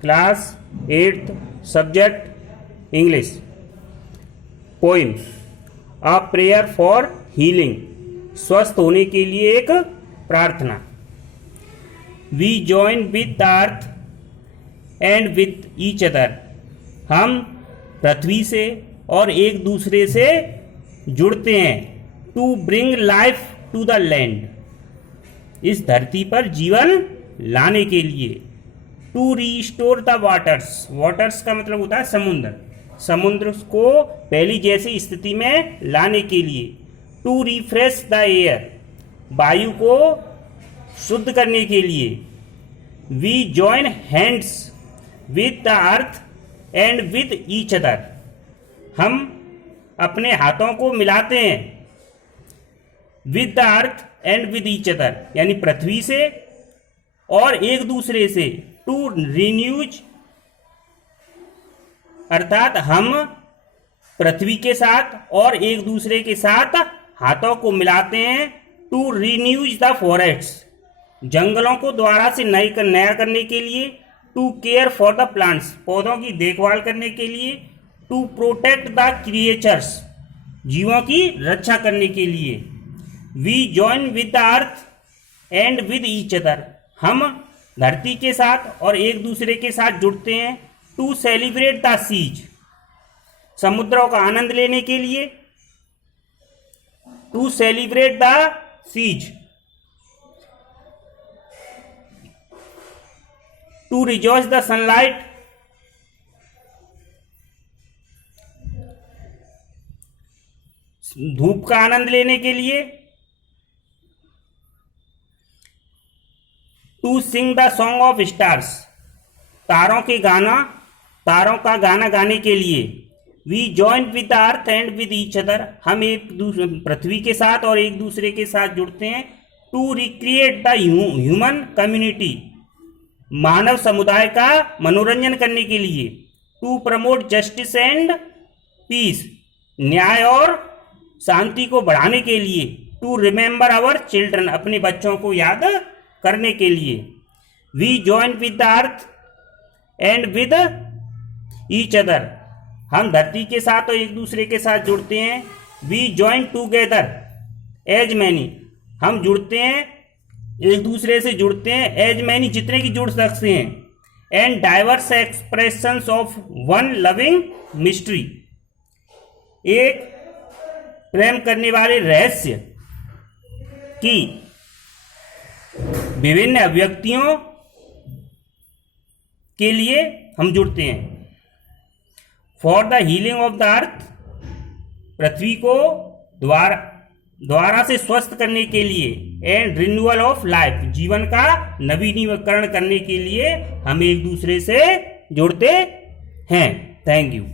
Class 8th, subject English. Poem a prayer for healing, स्वस्थ होने के लिए एक प्रार्थना। We join with the earth and with each other, हम पृथ्वी से और एक दूसरे से जुड़ते हैं। To bring life to the land, इस धरती पर जीवन लाने के लिए। To restore the waters, waters का मतलब होता है समुद्र, समुद्र को पहली जैसी स्थिति में लाने के लिए। टू रिफ्रेश द एयर, वायु को शुद्ध करने के लिए। We join hands with the earth and with each other, हम अपने हाथों को मिलाते हैं with the earth and with each other, यानी पृथ्वी से और एक दूसरे से। टू रिन्यूज, अर्थात हम पृथ्वी के साथ और एक दूसरे के साथ हाथों को मिलाते हैं। टू रिन्यूज द फॉरेस्ट, जंगलों को दोबारा से नया करने के लिए। To care for the plants, पौधों की देखभाल करने के लिए। टू प्रोटेक्ट द क्रिएचर्स, जीवों की रक्षा करने के लिए। We join with the earth and with each other, हम धरती के साथ और एक दूसरे के साथ जुड़ते हैं। टू सेलिब्रेट द सीज, समुद्रों का आनंद लेने के लिए। To celebrate the seas. To rejoice the sunlight, धूप का आनंद लेने के लिए। To sing the song of stars, तारों का गाना गाने के लिए। We join with the earth and with each other, हम एक दूसरे पृथ्वी के साथ और एक दूसरे के साथ जुड़ते हैं। To recreate the human community, मानव समुदाय का मनोरंजन करने के लिए। To promote justice and peace, न्याय और शांति को बढ़ाने के लिए। टू रिमेंबर आवर चिल्ड्रन, अपने बच्चों को याद करने के लिए। We join with the earth and with each other, हम धरती के साथ और एक दूसरे के साथ जुड़ते हैं। We join together as many, हम जुड़ते हैं, एक दूसरे से जुड़ते हैं। एज मैनी, जितने की जुड़ सकते हैं। And diverse expressions of one loving mystery, एक प्रेम करने वाले रहस्य की विभिन्न अभिव्यक्तियों के लिए हम जुड़ते हैं। For the healing of the earth, पृथ्वी को दोबारा से स्वस्थ करने के लिए। एंड रिन्यूअल ऑफ लाइफ, जीवन का नवीनीकरण करने के लिए हम एक दूसरे से जुड़ते हैं। Thank you.